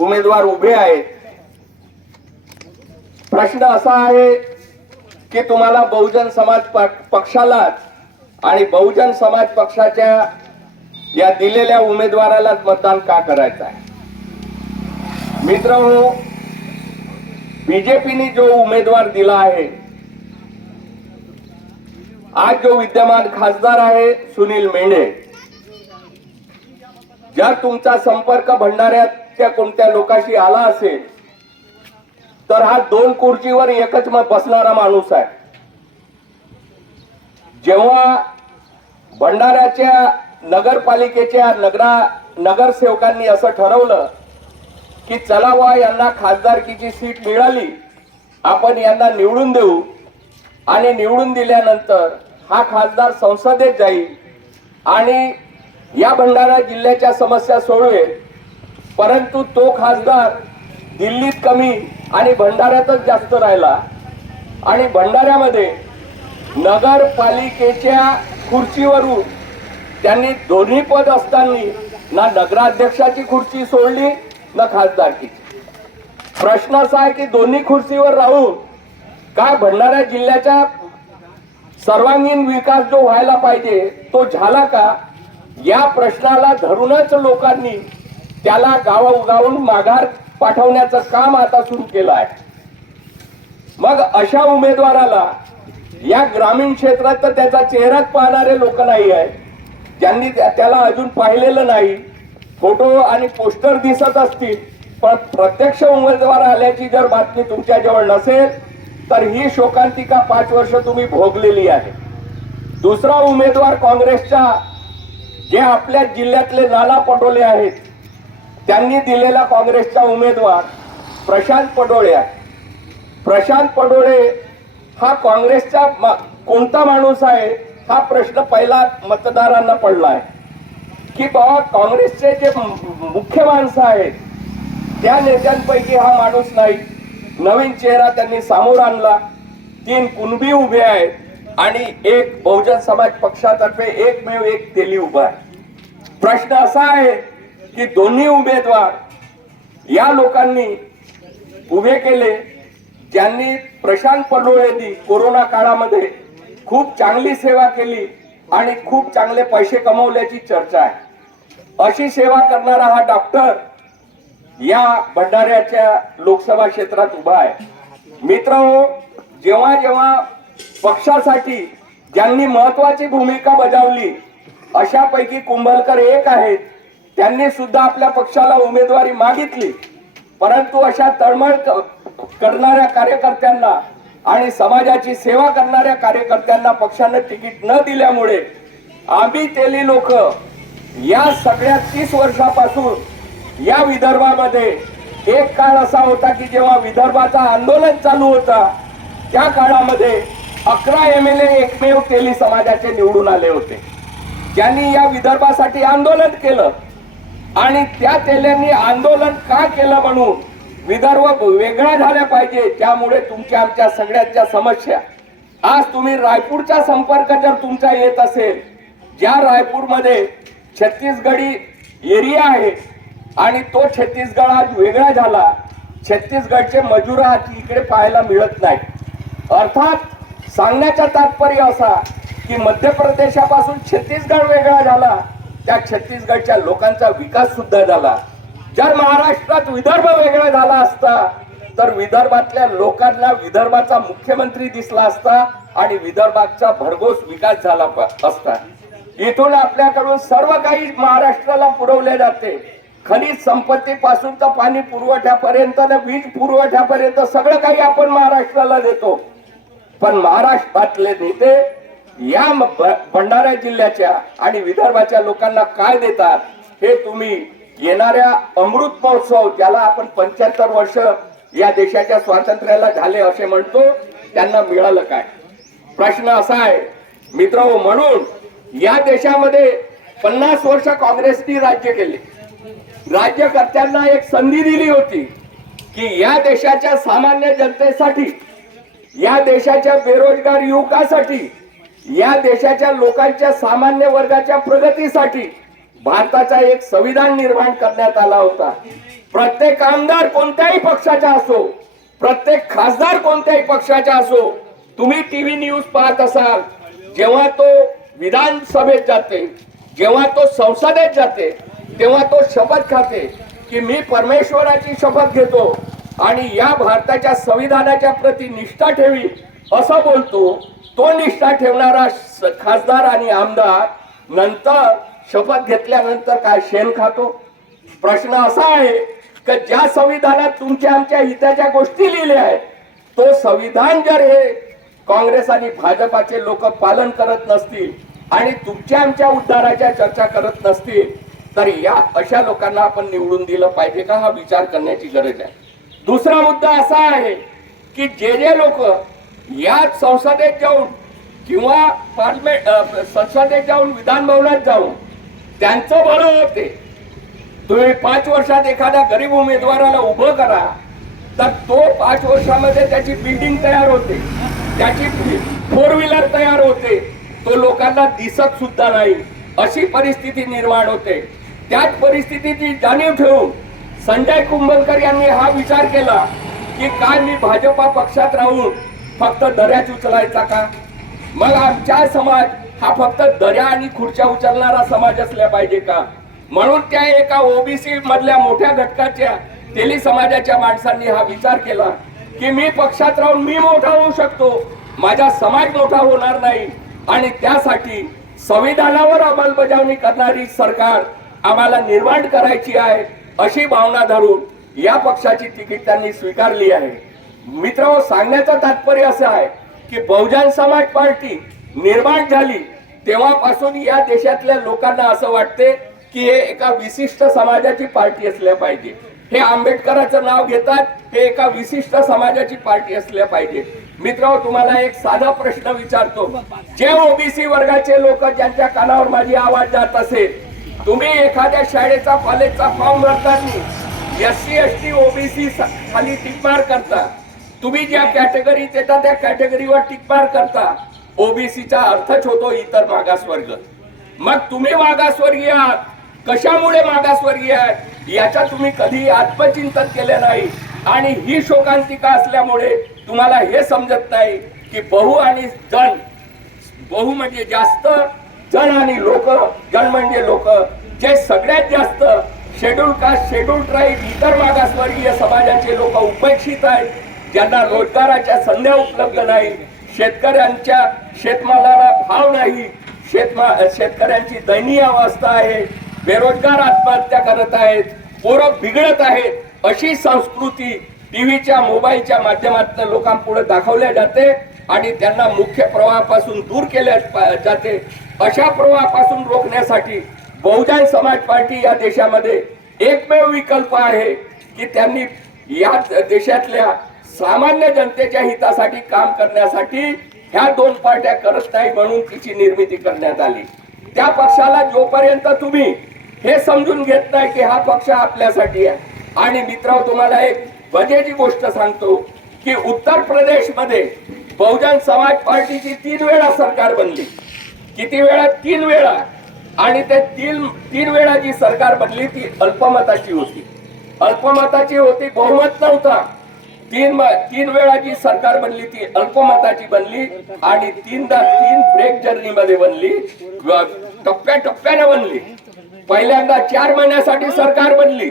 उमेदवार उभे आहेत. प्रश्न असा आहे की तुम्हाला बहुजन समाज पक्षाला आणि बहुजन समाज पक्षाच्या या दिलेल्या उमेदवाराला मतदान का करायचं आहे. मित्रहो, बीजेपीने जो उमेदवार दिला आहे, आज जो विद्यमान खासदार आहे सुनील मेंढे, जर तुमचा संपर्क भंडाऱ्याच्या कोणत्या लोकांशी आला असेल तर हा 2 खुर्चीवर एकच मत बसणारा माणूस आहे. जेव्हा भंडाऱ्याच्या नगरपालिकेच्या नगरसेवकांनी असं ठरवलं की चला वा यांना खासदारकीची सीट मिळाली, आपण यांना निवडून देऊ आणि निवडून दिल्यानंतर हा खासदार संसदेत जाईल आणि या भंडारा जिल्ह्याच्या समस्या सोडवेल, परंतु तो खासदार दिल्लीत कमी आणि भंडाऱ्यातच जास्त राहिला आणि भंडाऱ्यामध्ये नगरपालिकेच्या खुर्चीवरून त्यांनी दोन्ही पद असताना ना नगराध्यक्षाची खुर्ची सोडली ना खासदारकीची. प्रश्न असा आहे की दोन्ही खुर्चीवर राहून काय भंडारा जिल्ह्याचा सर्वांगीण विकास जो व्हायला पाहिजे तो झाला का, या प्रश्नाला धरूनच लोकांनी त्याला गावोगावून माघार पाठवण्याचं काम आता सुरू केलं आहे. मग अशा उमेदवाराला या ग्रामीण क्षेत्रात तर त्याचा चेहराच पाहणारे लोक नाही आहे, ज्यांनी त्याला अजून पाहिलेलं नाही. फोटो आणि पोस्टर दिसत असतील पण प्रत्यक्ष उमेदवार आल्याची जर बातमी तुमच्याजवळ नसेल तर ही शोकांतिका 5 वर्ष तुम्ही भोगलेली आहे. दुसरा उमेदवार काँग्रेसचा जे आपल्या जिल्ह्यातले नाना पटोले आहेत, त्यांनी दिलेला काँग्रेसचा उमेदवार प्रशांत पडोळे आहे. प्रशांत पडोळे हा काँग्रेसचा कोणता माणूस आहे हा प्रश्न पहिला मतदारांना पडला आहे की बाबा काँग्रेसचे जे मुख्य माणसं आहेत त्या नेत्यांपैकी हा माणूस नाही. नवीन चेहरा त्यांनी समोर आणला. 3 कुणबी उभे आहेत आणि एक बहुजन समाज पक्षातर्फे एकमेव एक तेली उभा आहे. प्रश्न असा आहे की दोन्ही उमेदवार या लोकांनी उभे केले ज्यांनी प्रशांत पडोळेंनी कोरोना काळामध्ये खूप चांगली सेवा केली आणि खूप चांगले पैसे कमवल्याची चर्चा आहे. अशी सेवा करणारा हा डॉक्टर या भंडाऱ्याच्या लोकसभा क्षेत्रात उभा आहे. मित्रहो, जेव्हा जेव्हा पक्षासाठी ज्यांनी महत्वाची भूमिका बजावली अशापैकी कुंभलकर एक आहेत, त्यांनी सुद्धा आपल्या पक्षाला उमेदवारी मागितली, परंतु अशा तळमळ करणाऱ्या कार्यकर्त्यांना आणि समाजाची सेवा करणाऱ्या कार्यकर्त्यांना पक्षाने तिकीट न दिल्यामुळे आम्ही तेली लोक या सगळ्या 30 वर्षापासून या विदर्भामध्ये एक काळ असा होता की जेव्हा विदर्भाचा आंदोलन चालू होता त्या काळामध्ये 11 MLA एकमेव तेली समाजाचे निवडून आले होते, ज्यांनी या विदर्भासाठी आंदोलन केलं. आणि त्या तेल्यांनी आंदोलन का केलं म्हणून विदर्भ वेगळा झाला पाहिजे, त्यामुळे तुमच्या आमच्या सगळ्यांच्या समस्या. आज तुम्ही रायपूरचा संपर्क जर तुमचा येत असेल, ज्या रायपूरमध्ये छत्तीसगडी एरिया आहे आणि तो छत्तीसगड आज वेगळा झाला, छत्तीसगडचे मजूर आज इकडे पाहायला मिळत नाही. अर्थात सांगण्याचा तात्पर्य असा की मध्य प्रदेशापासून छत्तीसगड वेगळा झाला, त्या छत्तीसगडच्या लोकांचा विकास सुद्धा झाला. जर महाराष्ट्रात विदर्भ वेगळा झाला असता तर विदर्भातल्या लोकांना विदर्भाचा मुख्यमंत्री दिसला असता आणि विदर्भाचा भरघोस विकास झाला असता. इथून आपल्याकडून सर्व काही महाराष्ट्राला पुरवले जाते, खनिज संपत्तीपासून तर पाणी पुरवठ्यापर्यंत वीज पुरवठ्यापर्यंत सगळं काही आपण महाराष्ट्राला देतो. पण महाराष्ट्रातले नेते या भंडारा जिल्ह्याच्या आणि विदर्भाच्या लोकांना काय देतात हे तुम्ही येणाऱ्या अमृत महोत्सव, ज्याला आपण 75 वर्ष या देशाच्या स्वातंत्र्याला झाले असे म्हणतो, त्यांना मिळालं काय. प्रश्न असा आहे मित्रहो, म्हणून या देशामध्ये 50 वर्ष काँग्रेसने राज्य केले. राज्यकर्त्यांना एक संधी दिली होती की या देशाच्या सामान्य जनतेसाठी, या देशाच्या बेरोजगार युवकासाठी, या देशाच्या लोकांच्या सामान्य वर्गाच्या प्रगतीसाठी भारताचा एक संविधान निर्माण करण्यात आला होता. प्रत्येक आमदार कोणत्याही पक्षाचा असो, प्रत्येक खासदार कोणत्याही पक्षाचा असो, तुम्ही टीव्ही न्यूज पाहत असाल, जेव्हा तो विधानसभेत जाते, जेव्हा तो संसदेत जाते, तेव्हा तो शपथ खाते की मी परमेश्वराची शपथ घेतो आणि या भारताच्या संविधानाच्या प्रती निष्ठा ठेवी असं बोलतो. तो निष्ठा ठेवणारा खासदार आणि आमदार नंतर शपथ घेतल्यानंतर काय शेण खातो? प्रश्न असा आहे की ज्या संविधानात तुमच्या आमच्या हिताच्या गोष्टी लिहिल्या आहेत, तो संविधान जर हे काँग्रेस आणि भाजपाचे लोक पालन करत नसतील आणि तुमच्या आमच्या उद्धाराच्या चर्चा करत नसतील, तर या अशा लोकांना आपण निवडून दिलं पाहिजे का? हा विचार करण्याची गरज आहे. दुसरा मुद्दा असा आहे की जे लोक या संसदेत जाऊन किंवा पार्लमेंट संसदेत जाऊन विधान भवनात जाऊन त्यांचं बरं होते, तुम्ही 5 वर्षात एखाद्या गरीब उमेदवाराला उभं करा, तर तो 5 वर्षामध्ये त्याची बिल्डिंग तयार होते, त्याची 4 व्हीलर तयार होते, तो लोकांना दिसत सुद्धा नाही, अशी परिस्थिती निर्माण होते. त्याच परिस्थितीची जाणीव ठेवून संजय कुंभलकर यांनी हा विचार केला की काय मी भाजपा पक्षात राहून फक्त दर्याच उचलायचा का? मग आमचा समाज हा फक्त दर्या आणि खुर्च्या उचलणारा समाज असला पाहिजे का? म्हणून त्या एका ओबीसी मधल्या मोठ्या घटकाच्या तेली समाजाच्या माणसांनी हा विचार केला की मी पक्षात राहून मी मोठा होऊ शकतो, माझा समाज मोठा होणार नाही, आणि त्यासाठी संविधानावर अंमलबजावणी करणारी सरकार आम्हाला निर्माण करायची आहे, अशी भावना धरून या पक्षाची तिकीट त्यांनी स्वीकारली आहे. मित्रांनो, सांगण्याचं तात्पर्य असं आहे की बहुजन समाज पार्टी निर्माण झाली तेव्हापासून या देशातल्या लोकांना असं वाटते की हे एका विशिष्ट समाजाची पार्टी असल्या पाहिजे. हे आंबेडकरांचं नाव घेतात, हे एका विशिष्ट समाजाची पार्टी असल्या पाहिजे. मित्रांनो, तुम्हाला एक साधा प्रश्न विचारतो. जे ओबीसी वर्गाचे लोक ज्यांच्या कानावर माझी आवाज जात असेल, तुम्ही एखाद्या शाळेचा कॉलेजचा फॉर्म भरताना एससी एसटी ओबीसी खाली टिकमार करता, तुम्ही ज्या कॅटेगरीत येता त्या कॅटेगरीवर टिकमार करता. ओबीसीचा अर्थच होतो इतर मागासवर्ग. मग तुम्ही मागासवर्गीय आहात, कशामुळे मागासवर्गीय आहात याचा तुम्ही कधी आत्मचिंतन केले नाही, आणि ही शोकांतिका असल्यामुळे तुम्हाला हे समजत नाही की बहु आणि जन, बहु म्हणजे जास्त, जन आणि लोक, जन म्हणजे लोक, जे सगळ्यात जास्त शेड्यूल कास्ट, शेड्यूल ट्राईब, इतर मागासवर्गीय समाजाचे लोक उपेक्षित आहेत, ज्यांना रोजगाराच्या संधी उपलब्ध नाही, शेतकऱ्यांच्या शेतमालाला भाव नाही, शेतकऱ्यांची दयनीय अवस्था आहे, बेरोजगार आत्महत्या करत आहेत, पोरं बिघडत आहेत, अशी संस्कृती टीव्हीच्या मोबाईलच्या माध्यमातून लोकांपुढे दाखवल्या जाते आणि त्यांना मुख्य प्रवाहापासून दूर केले जाते. अशा प्रवाहापासून रोखण्यासाठी बहुजन समाज पार्टी या देशामध्ये एकमेव विकल्प आहे की त्यांनी या देशातल्या सामान्य जनतेच्या हितासाठी काम करण्यासाठी ह्या 2 पार्ट्या करत नाही, म्हणून तिची निर्मिती करण्यात आली. त्या पक्षाला जोपर्यंत तुम्ही हे समजून घेत नाही की हा पक्ष आपल्यासाठी आहे. आणि मित्रांनो, तुम्हाला एक मजेची गोष्ट सांगतो की उत्तर प्रदेश मध्ये बहुजन समाज पार्टीची 3 वेळा सरकार बनली. किती वेळा? 3 वेळा. आणि ते 3 वेळा जी सरकार बनली ती अल्पमताची होती. अल्पमताची होती, बहुमत नव्हता. 3 वेळा जी सरकार बनली ती अल्पमताची बनली आणि 3 ब्रेक जर्नी मध्ये बनली, टप्प्याटप्प्याने बनली. पहिल्यांदा 4 महिन्यासाठी सरकार बनली,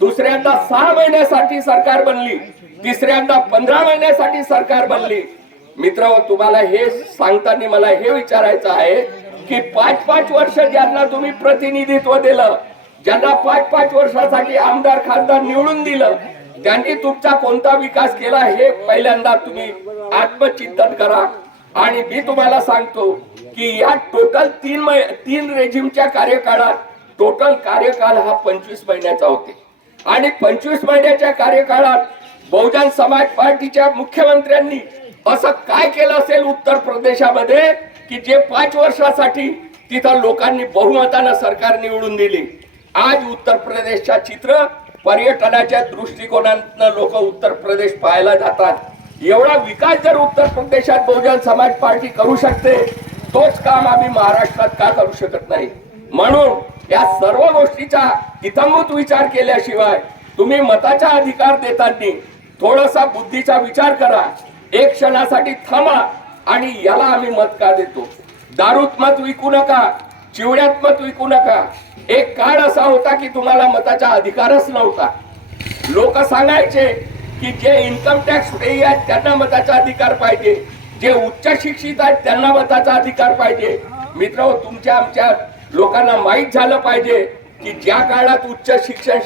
दुसऱ्यांदा 6 महिन्यासाठी सरकार बनली, तिसऱ्यांदा 15 महिन्यासाठी सरकार बनली. मित्रांनो, तुम्हाला हे सांगताना मला हे विचारायचं आहे की 5-5 वर्ष ज्यांना तुम्ही प्रतिनिधित्व दिलं, ज्यांना 5-5 वर्षासाठी आमदार खासदार निवडून दिलं, त्यांनी तुमचा कोणता विकास केला हे पहिल्यांदा तुम्ही आत्मचिंतन करा. आणि मी तुम्हाला सांगतो की या टोटल 3 रेजिमच्या कार्यकाळात टोटल कार्यकाल हा 25 महिन्याचा होते. आणि 25 महिन्याच्या कार्यकाळात बहुजन समाज पार्टीच्या मुख्यमंत्र्यांनी असं काय केलं असेल उत्तर प्रदेशामध्ये की जे 5 वर्षासाठी तिथं लोकांनी बहुमतानं सरकार निवडून दिली. आज उत्तर प्रदेशच्या चित्र पर्यटनाच्या दृष्टिकोनातून लोक उत्तर प्रदेश पाहायला जातात. एवढा विकास जर उत्तर प्रदेशात बहुजन समाज पार्टी करू शकते, तोच काम आम्ही महाराष्ट्रात का करू शकत नाही? म्हणून या सर्व गोष्टीचा इतंभूत विचार केल्याशिवाय तुम्ही मताचा अधिकार देताना थोडासा बुद्धीचा विचार करा. एक क्षणासाठी थांबा आणि याला आम्ही मत का देतो. दारूत मत विकू नका, चिवड्यात मत विकू नका. एक काळ असा होता की तुम्हाला मताचा अधिकारच नव्हता. लोक सांगायचे की जे इन्कम टॅक्स पेयी आहेत त्यांना मताचा अधिकार पाहिजे, जे उच्च शिक्षित आहेत त्यांना मताचा अधिकार पाहिजे. मित्र, तुमच्या आमच्या लोकांना माहीत झालं पाहिजे की ज्या काळात उच्च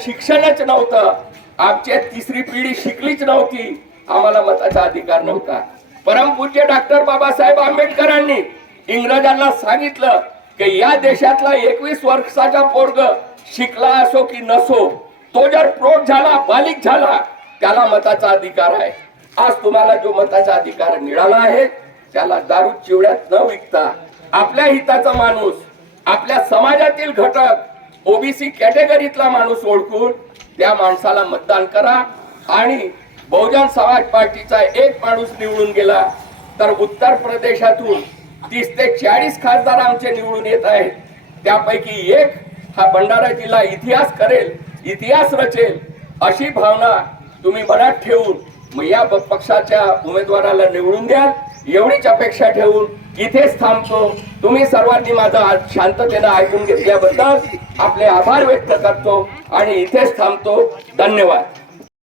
शिक्षणच नव्हतं, आमची तिसरी पिढी शिकलीच नव्हती, आम्हाला मताचा अधिकार नव्हता. परमपूज्य डॉक्टर बाबासाहेब आंबेडकरांनी इंग्रजांना सांगितलं की या देशातला 21 वर्षाचा पोरग शिकला असो की नसो, तो जर प्रौढ झाला, बालिक झाला, त्याला मताचा अधिकार आहे. आज तुम्हाला जो मताचा अधिकार मिळाला आहे त्याला दारू चिवड्यात न विकता आपल्या हिताचा माणूस, आपल्या समाजातील घटक, ओबीसी कॅटेगरीतला माणूस ओळखून त्या माणसाला मतदान करा. आणि बहुजन समाज पार्टीचा एक माणूस निवडून गेला तर उत्तर प्रदेशातून 30 ते 40 खासदार आमचे निवडून येत आहेत. त्यापैकी एक हा भंडारा जिल्हा इतिहास करेल, इतिहास रचेल, अशी भावना तुम्ही मनात ठेवून या पक्षाच्या उमेदवाराला निवडून द्या, एवढीच अपेक्षा ठेवून इथेच थांबतो. तुम्ही सर्वांनी माझं आज शांततेनं ऐकून घेतल्याबद्दल आपले आभार व्यक्त करतो आणि इथेच थांबतो. धन्यवाद.